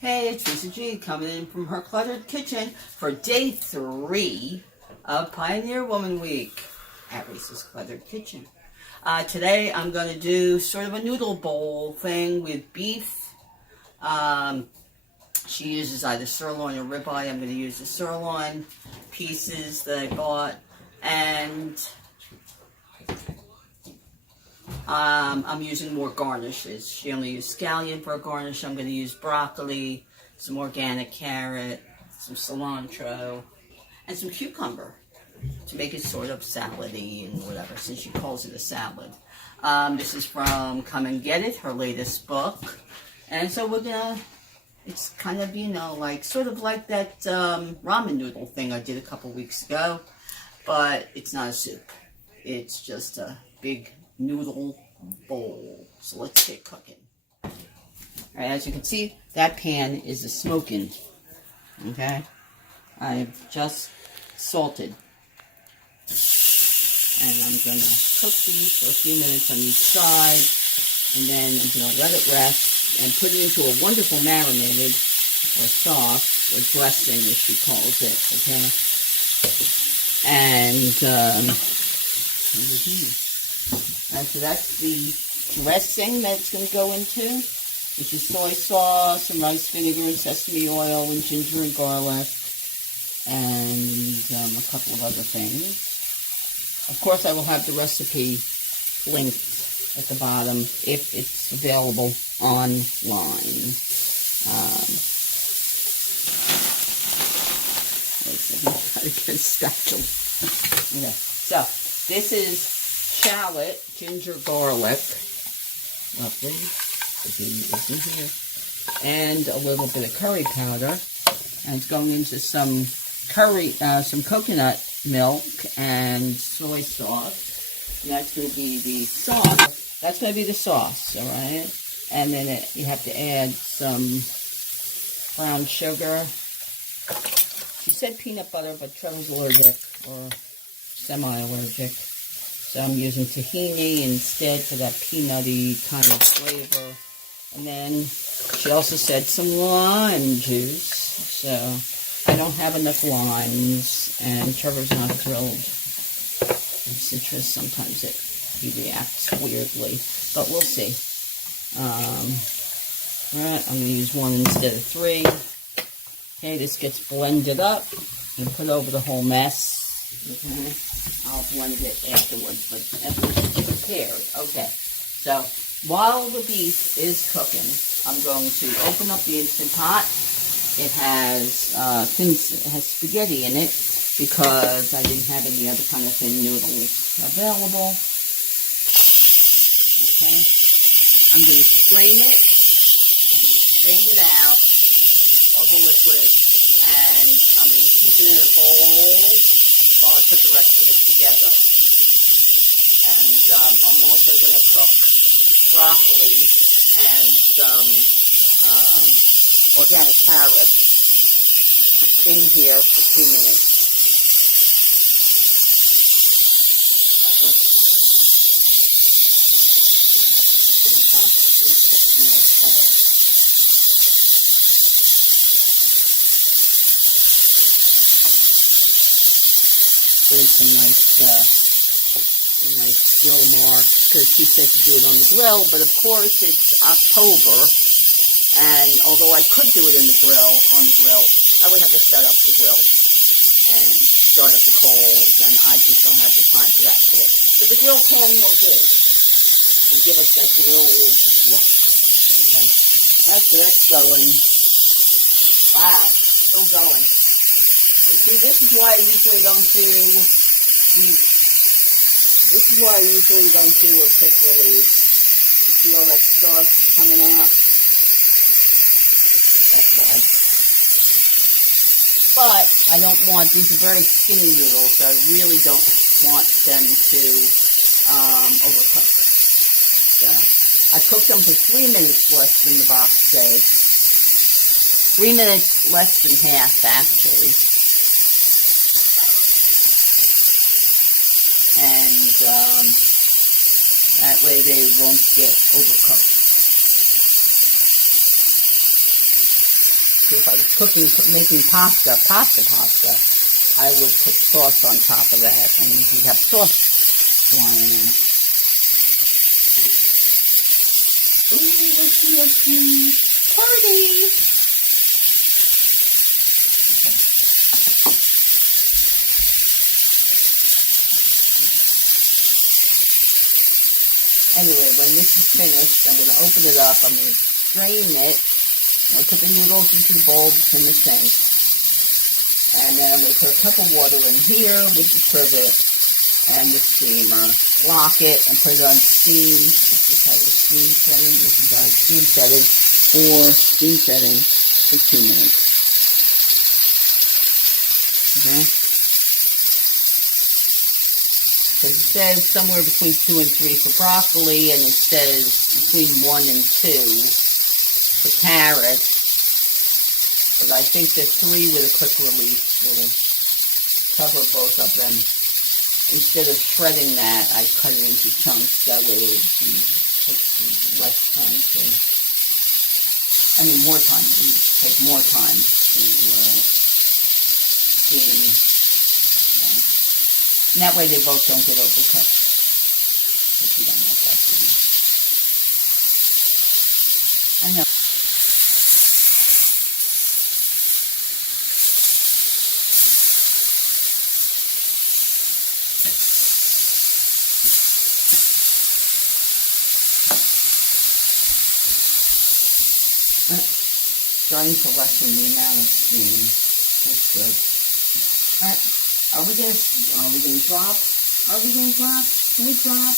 Hey, it's Risa G coming in from her cluttered kitchen for day 3 of Pioneer Woman Week at Risa's Cluttered Kitchen. Today I'm going to do sort of a noodle bowl thing with beef. She uses either sirloin or ribeye. I'm going to use the sirloin pieces that I bought. And I'm using more garnishes. She only used scallion for a garnish. I'm going to use broccoli, some organic carrot, some cilantro, and some cucumber to make it sort of salady and whatever, since she calls it a salad. This is from Come and Get It, her latest book. And so we're going to, it's kind of, like, sort of like that ramen noodle thing I did a couple weeks ago. But it's not a soup. It's just a big noodle bowl. So let's get cooking. Alright, as you can see, that pan is smoking. Okay? I've just salted. And I'm going to cook these for a few minutes on each side. And then I'm going to let it rest and put it into a wonderful marinated or sauce or dressing, as she calls it. Okay? And so that's the dressing that's going to go into, which is soy sauce and rice vinegar and sesame oil and ginger and garlic and a couple of other things. Of course, I will have the recipe linked at the bottom if it's available online. Try to get a spatula. Okay, so this is shallot, ginger, garlic, lovely, is in here, and a little bit of curry powder, and it's going into some some coconut milk and soy sauce. And that's going to be the sauce. That's going to be the sauce, all right? And then you have to add some brown sugar. She said peanut butter, but Trevor's allergic or semi-allergic. So I'm using tahini instead for that peanutty kind of flavor. And then she also said some lime juice. So I don't have enough limes, and Trevor's not thrilled with citrus. Sometimes he reacts weirdly, but we'll see. Alright, I'm going to use 1 instead of 3. Okay, this gets blended up and put over the whole mess. Okay, I'll blend it afterwards, but everything's prepared. Okay, so while the beef is cooking, I'm going to open up the Instant Pot. It has spaghetti in it because I didn't have any other kind of thin noodles available. Okay, I'm going to strain it. I'm going to strain it out, all the liquid, and I'm going to keep it in a bowl while I put the rest of it together. And I'm also going to cook broccoli and some organic carrots in here for 2 minutes. Let's see how this is doing, huh? It's such a nice color. There's some nice grill marks, because she said to do it on the grill, but of course it's October, and although I could do it on the grill, I would have to set up the grill and start up the coals, and I just don't have the time for that today. So the grill pan will do, and give us that grilled look. Okay, that's going. Wow, still going. And see, this is why I usually don't do a quick release. You see all that sauce coming out? That's why. But I don't want, these are very skinny noodles, so I really don't want them to overcook. So I cooked them for 3 minutes less than the box said. 3 minutes less than half, actually. And that way they won't get overcooked. See, if I was making pasta, I would put sauce on top of that, and you'd have sauce flying in it. Ooh, let's see a party. Okay. Anyway, when this is finished, I'm going to open it up. I'm going to strain it. I'm going to put the noodles into the bowl in the sink. And then I'm going to put a cup of water in here with the trivet and the steamer. Lock it and put it on steam. This has a steam setting. This is our steam setting for 2 minutes. Okay? So it says somewhere between 2 and 3 for broccoli, and it says between 1 and 2 for carrots. But I think the 3 with a quick release will cover both of them. Instead of shredding that, I cut it into chunks. That way it takes less time to, more time. It would take more time to steam. So. And that way they both don't get overcooked. Because you don't want that to be. I know. Starting to lessen the amount of steam. That's good. Alright. Are we gonna drop? Are we gonna drop? Can we drop?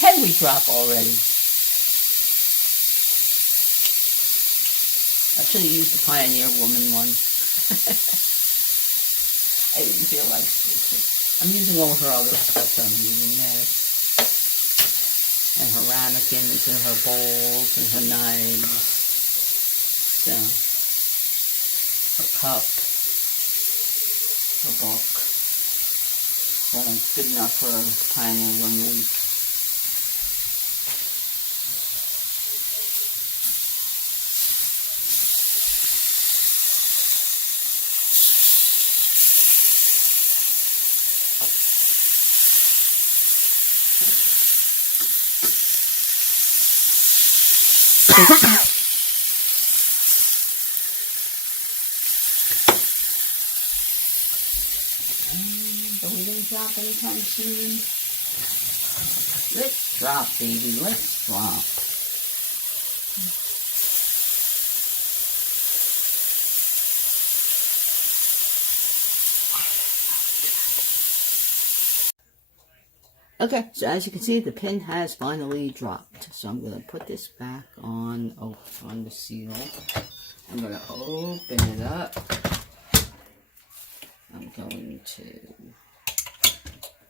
Can we drop already? I should have used the Pioneer Woman one. I didn't feel like switching. I'm using all her other stuff. I'm using this. And her ramekins and her bowls and her knives. So, her cup. A book. So it's good enough for Pioneer 1 week. Are we going to drop anytime soon? Let's drop, baby. Let's drop. Okay, so as you can see, the pin has finally dropped. So I'm going to put this back on the seal. I'm going to open it up. I'm going to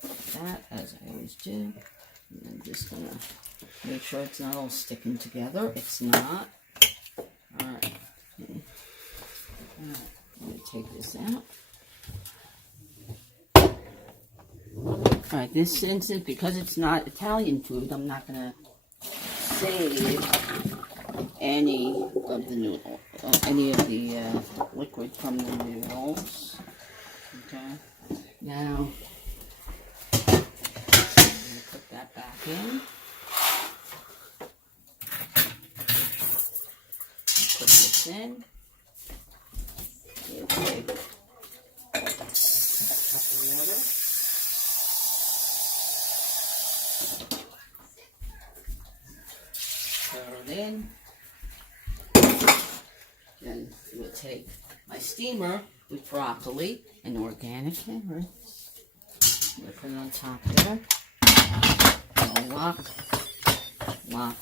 put that, as I always do. And I'm just going to make sure it's not all sticking together. It's not. Alright. Alright, I'm going to take this out. Alright, this instance, because it's not Italian food, I'm not going to save any of the noodle, any of the liquid from the noodles. Okay, now, I'm going to put that back in. Put this in. Okay, take a cup of water. Pour it in. Then we'll take my steamer with broccoli and organic carrots. I'm going to put it on top there. I'll lock.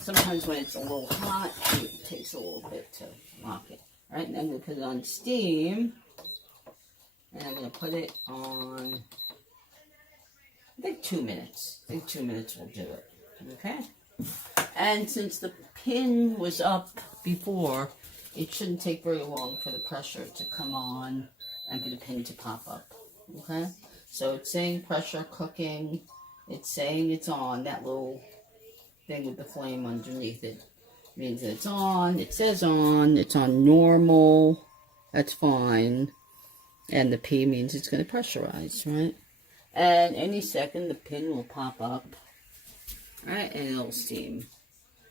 Sometimes when it's a little hot, it takes a little bit to lock it. Alright, and I'm going to put it on steam. And I'm going to put it on, I think 2 minutes. I think 2 minutes will do it. Okay? And since the pin was up before, it shouldn't take very long for the pressure to come on and for the pin to pop up. Okay? So it's saying pressure cooking. It's saying it's on, that little thing with the flame underneath it. Means that it's on. It says on. It's on normal. That's fine. And the P means it's going to pressurize, right? And any second, the pin will pop up. Right? And it'll steam.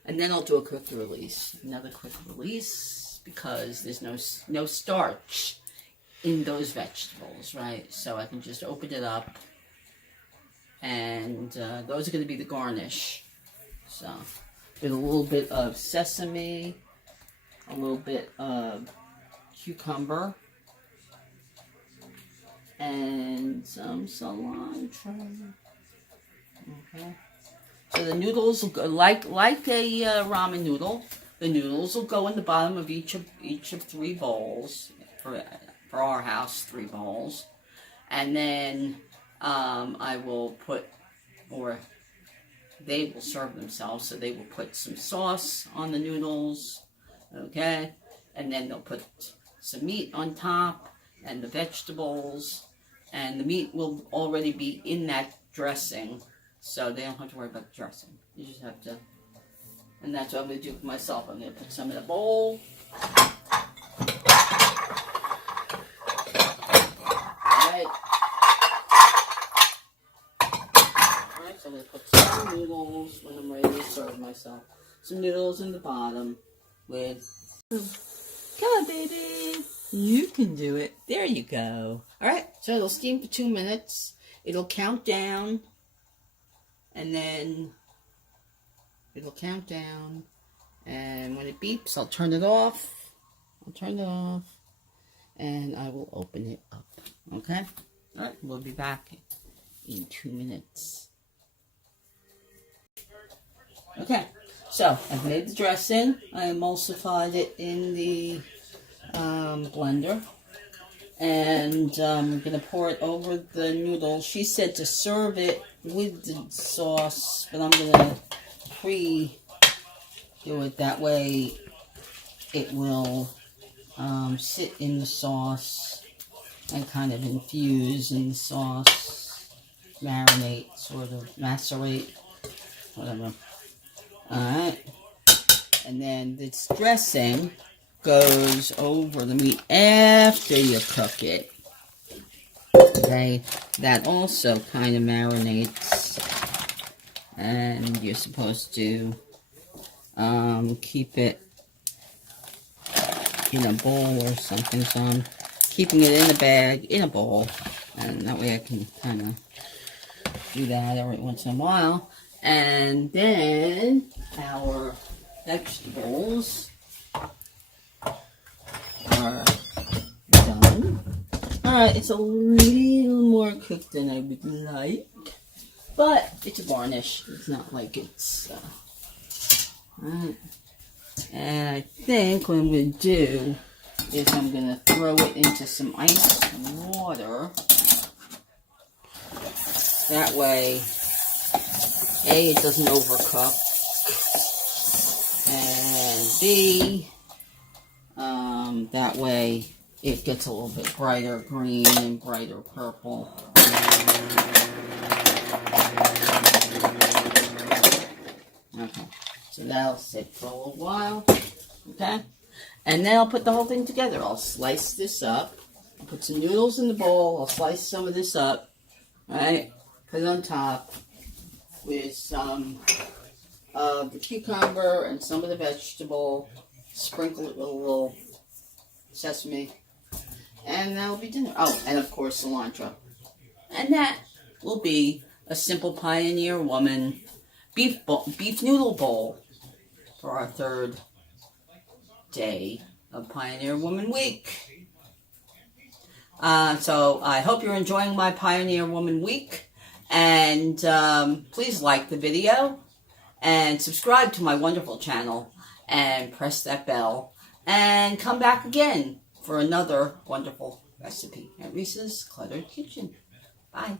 And then I'll do a quick release. Another quick release because there's no starch in those vegetables, right? So I can just open it up. And those are going to be the garnish. So, with a little bit of sesame, a little bit of cucumber, and some cilantro. Okay. So the noodles will go like a ramen noodle. The noodles will go in the bottom of each of 3 bowls. For our house, 3 bowls, and then I will put, or they will serve themselves, so they will put some sauce on the noodles, okay, and then they'll put some meat on top, and the vegetables, and the meat will already be in that dressing, so they don't have to worry about the dressing. You just have to, and that's what I'm going to do for myself. I'm going to put some in a bowl. I'm going to put some noodles when I'm ready to serve myself. Some noodles in the bottom with... Come on, baby. You can do it. There you go. Alright, so it'll steam for 2 minutes. It'll count down. And then it'll count down. And when it beeps, I'll turn it off. And I will open it up. Okay? Alright, we'll be back in 2 minutes. Okay, so I've made the dressing. I emulsified it in the blender. And I'm going to pour it over the noodles. She said to serve it with the sauce, but I'm going to pre-do it. That way it will sit in the sauce and kind of infuse in the sauce. Marinate, sort of macerate, whatever. Alright, and then this dressing goes over the meat after you cook it. Okay, that also kind of marinates, and you're supposed to keep it in a bowl or something, so I'm keeping it in a bag, in a bowl, and that way I can kind of do that every once in a while. And then our vegetables are done. Alright, it's a little more cooked than I would like, but it's a garnish. It's not like it's... Alright. And I think what I'm going to do is I'm going to throw it into some ice water. That way... A, it doesn't overcook, and B, that way it gets a little bit brighter green and brighter purple. Okay, so that'll sit for a little while, okay? And then I'll put the whole thing together. I'll slice this up, I'll put some noodles in the bowl, I'll slice some of this up, right? Put it on top with some of the cucumber and some of the vegetable, sprinkle it with a little sesame, and that'll be dinner. Oh, and of course cilantro. And that will be a simple Pioneer Woman beef noodle bowl for our 3rd day of Pioneer Woman Week. So I hope you're enjoying my Pioneer Woman Week. And please like the video and subscribe to my wonderful channel and press that bell and come back again for another wonderful recipe at Risa's Cluttered Kitchen. Bye.